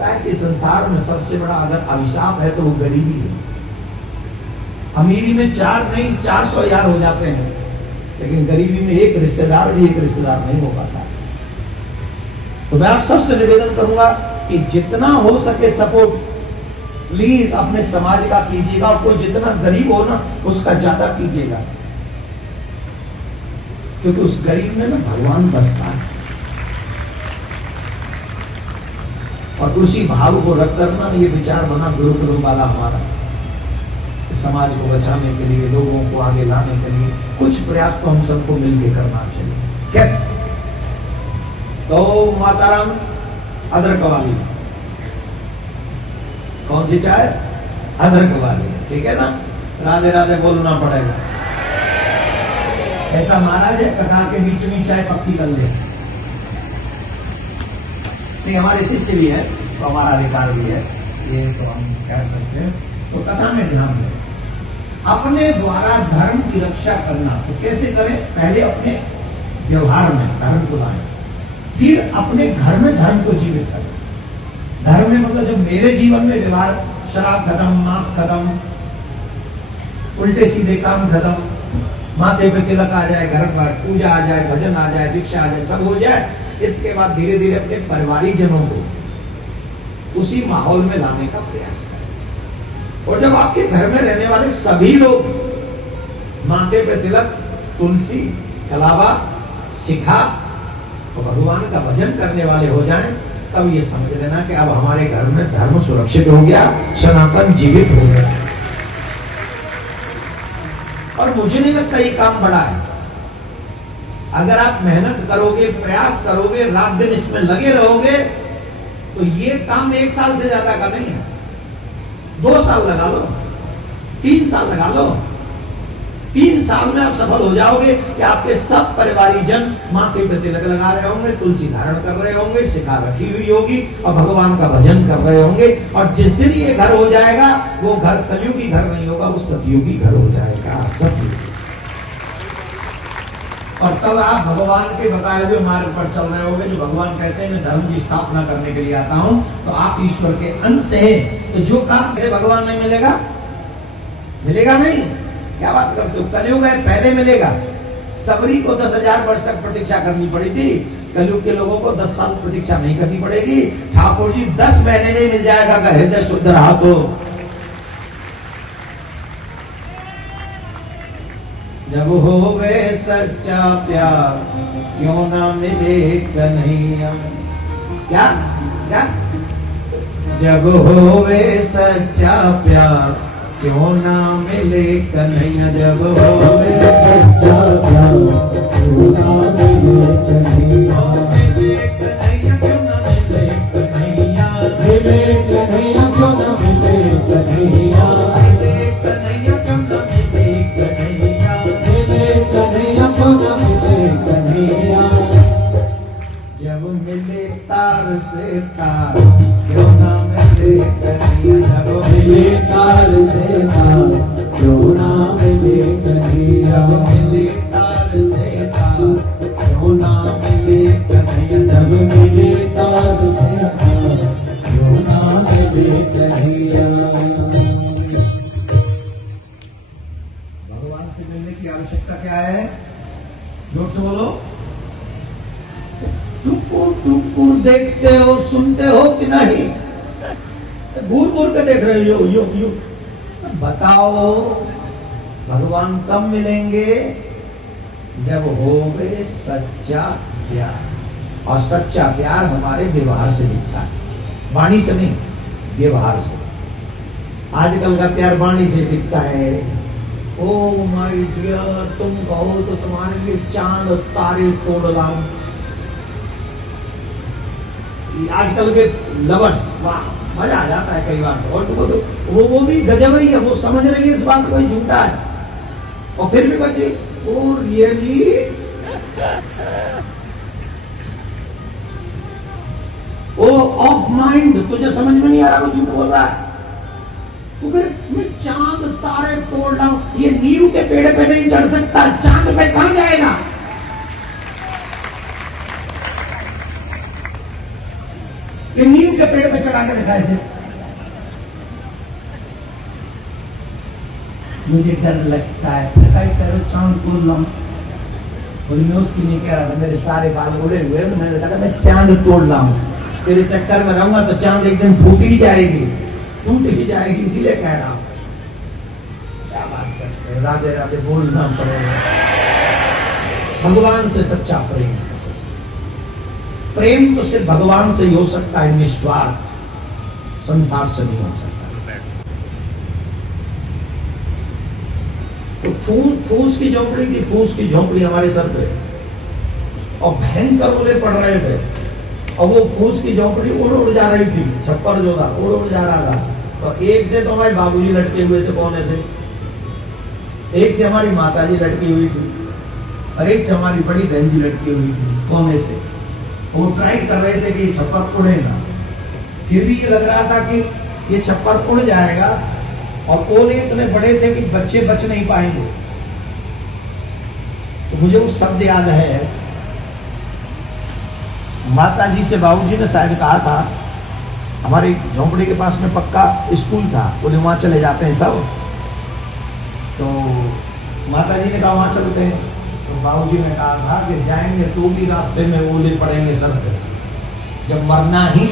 लगता है कि संसार में सबसे बड़ा अगर अभिशाप है तो वो गरीबी है। अमीरी में 4 नहीं 400 यार हो जाते हैं, लेकिन गरीबी में एक रिश्तेदार नहीं हो पाता। तो मैं आप सबसे निवेदन करूंगा कि जितना हो सके सपोर्ट प्लीज अपने समाज का कीजिएगा, और कोई जितना गरीब हो ना उसका ज्यादा कीजिएगा, क्योंकि उस गरीब में ना भगवान बसता है। और उसी भाव को रख कर ना ये विचार बना गुरुकुल वाला हमारा, समाज को बचाने के लिए, लोगों को आगे लाने के लिए कुछ प्रयास तो हम सबको मिलकर करना चाहिए। क्या तो माताराम अदरक वाली, कौन सी चाय? अदरक वाली, ठीक है ना? राधे राधे बोलना पड़ेगा। ऐसा महाराज है कतार के बीच में चाय पक्की कर ले, नहीं हमारे शिष्य भी है तो हमारा अधिकार भी है, ये तो हम कह सकते हैं। तो कथा में ध्यान दें, अपने द्वारा धर्म की रक्षा करना तो कैसे करें? पहले अपने व्यवहार में धर्म को लाएं, फिर अपने घर में धर्म को जीवित करें। धर्म में मतलब जो मेरे जीवन में व्यवहार, शराब खत्म, मांस खत्म, उल्टे सीधे काम खत्म, माथे पे तिलक आ जाए, घर पर पूजा आ जाए, भजन आ जाए, दीक्षा आ जाए, सब हो जाए। इसके बाद धीरे धीरे अपने परिवारी जनों को उसी माहौल में लाने का प्रयास करें। और जब आपके घर में रहने वाले सभी लोग माथे पे तिलक, तुलसी, कलावा, शिखा और भगवान का भजन करने वाले हो जाएं, तब ये समझ लेना कि अब हमारे घर में धर्म सुरक्षित हो गया, सनातन जीवित हो गया। और मुझे नहीं लगता ये काम बड़ा है। अगर आप मेहनत करोगे, प्रयास करोगे, रात दिन इसमें लगे रहोगे, तो ये काम 1 साल से ज्यादा का नहीं है। 2 साल लगा लो, 3 साल लगा लो, 3 साल में आप सफल हो जाओगे कि आपके सब परिवारी जन माथे पे तिलक लगा रहे होंगे, तुलसी धारण कर रहे होंगे, शिखा रखी हुई होगी और भगवान का भजन कर रहे होंगे। और जिस दिन ये घर हो जाएगा, वो घर कलयुगी घर नहीं होगा, वो सतयुगी घर हो जाएगा, सतयुगी। और तब आप भगवान के बताए हुए मार्ग पर चल रहे होंगे। जो भगवान कहते हैं मैं धर्म की स्थापना करने के लिए आता हूं, तो आप ईश्वर के अंश हैं। तो जो काम से भगवान नहीं मिलेगा, मिलेगा नहीं। क्या बात करते हो? कलयुग है, पहले मिलेगा। सबरी को 10,000 वर्ष तक प्रतीक्षा करनी पड़ी थी, कलयुग के लोगों को 10 साल प्रतीक्षा नहीं करनी पड़ेगी। ठाकुर जी 10 महीने में मिल जाएगा अगर हृदय शुद्ध रहा तो। जब होवे सच्चा प्यार क्यों ना मिले कन्हैया। क्या क्या? जब होवे सच्चा प्यार क्यों ना मिले कन्हैया। जब होवे सच्चा प्यार क्यों ना मिले कन्हैया। मिले कन्हैया क्यों ना मिले कन्हैया। मिले कन्हैया क्यों ना मिले कन्हैया। मिले कन्हैया क्यों ना मिले कन्हैया। मिले कन्हैया क्यों ना मिले कन्हैया। जब मिले तार से तार क्यों ना मिले कन्हैया। जब मिले तार से तार क्यों ना मिले कन्हैया। मिले तार से तार क्यों ना मिले कन्हैया। जब मिले तार से तार क्यों ना मिले कन्हैया। भगवान से मिलने की आवश्यकता क्या है? जोर से बोलो। टुकुर टुकुर देखते हो, सुनते हो कि नहीं? घूर घूर के देख रहे हो, यो बताओ भगवान कब मिलेंगे? जब होवे सच्चा प्यार। और सच्चा प्यार हमारे व्यवहार से दिखता है, वाणी से नहीं, व्यवहार से। आजकल का प्यार वाणी से दिखता है। ओ माय डियर, तुम कहो तो तुम्हारे लिए चांद तारे तोड़ लाऊं। आजकल के लवर्स, वाह मजा आ जाता है कई बार तो। और वो भी गजब ही है, वो समझ रही है इस बात को झूठा है, और फिर भी कहती oh really. Oh of mind, तुझे समझ में नहीं आ रहा वो झूठ बोल रहा है। तो फिर मैं चांद तारे तोड़ लाऊं, ये नीम के पेड़ पे नहीं चढ़ सकता, चांद पे कहां जाएगा? ये नीम के पेड़ पे चढ़ा लगा के रखा ऐसे। मुझे डर लगता है, करो चांद तोड़ लाऊं। बोली मैं उसकी नहीं कह रहा था, मेरे सारे बाल उड़े हुए, मैंने लगा मैं चांद तोड़ लाऊं। तेरे चक्कर में रहूंगा तो चांद एक दिन फूट ही जाएगी, इसीलिए कह रहा हूं। क्या बात करते हैं, राधे राधे बोलना पड़ेगा। भगवान से सच्चा प्रेम, प्रेम तो सिर्फ भगवान से ही हो सकता है, निस्वार्थ, संसार से नहीं हो सकता। तो फूस की झोंपड़ी थी, फूस की झोंपड़ी हमारे सर पे, और भयंकर ओले पड़ रहे थे, और वो फूस की झोंपड़ी उड़ जा रही थी, छप्पर जो था उड़ जा रहा था। तो एक से तो हमारे बाबूजी लटके हुए थे कोने से, एक से हमारी माताजी लटकी हुई थी, और एक से हमारी बड़ी बहन जी लटकी हुई थी कोने से। वो ट्राई कर रहे थे कि ये छप्पर उड़े ना, फिर भी ये लग रहा था कि ये छप्पर उड़ जाएगा, और ओले इतने बड़े थे कि बच्चे बच नहीं पाएंगे। तो मुझे वो शब्द याद है, माता जी से बाबूजी ने शायद कहा था, हमारी झोंपड़ी के पास में पक्का स्कूल था, बोले वहां चले जाते हैं सब। तो माता जी ने कहा वहां चलते हैं, तो बाबूजी ने कहा था कि जाएंगे तो भी रास्ते में ओले पड़ेंगे सर पे, जब मरना ही